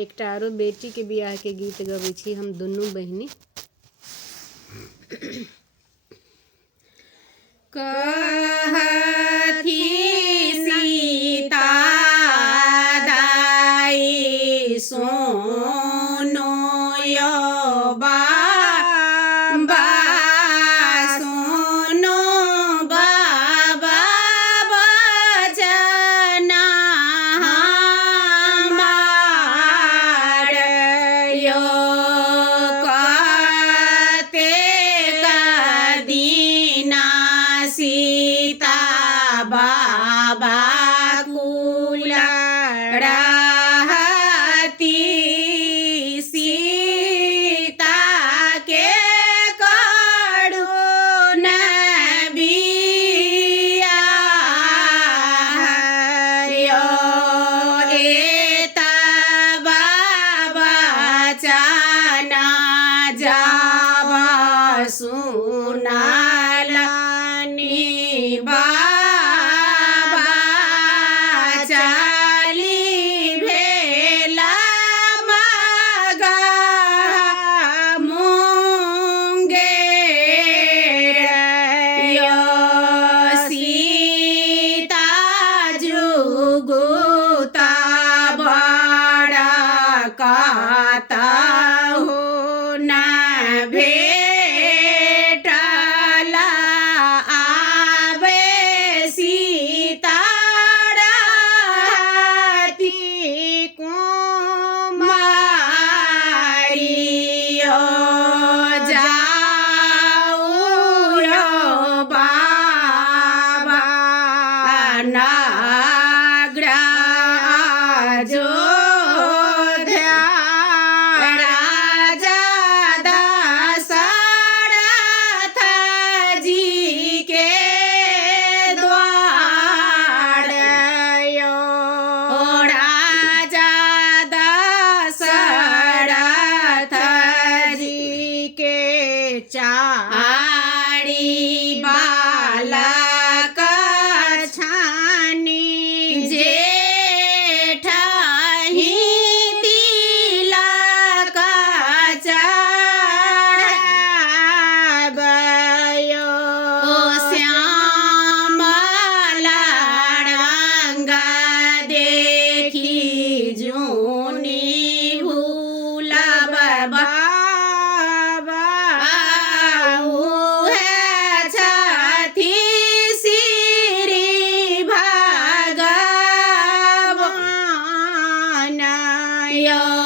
एक आरो बेटी के बियाह के गीत गबै छी हम दुनू बहिनी। कहथी सीता दाई सोनो यो बाबा सोनो बाबा बचना हमार यो सीता बाबा कुलड़ती सीता के करुण बिया यो एता बाबा चना जाब सुनाला बाबा चाली भेला मगा मुंगेर यो सीता जुगुता बड़ा काता हो न भेटला चारी बालक छानी जेठही तिलक चढ़ाबयो श्याम रंग देखी जूनी भूलब यो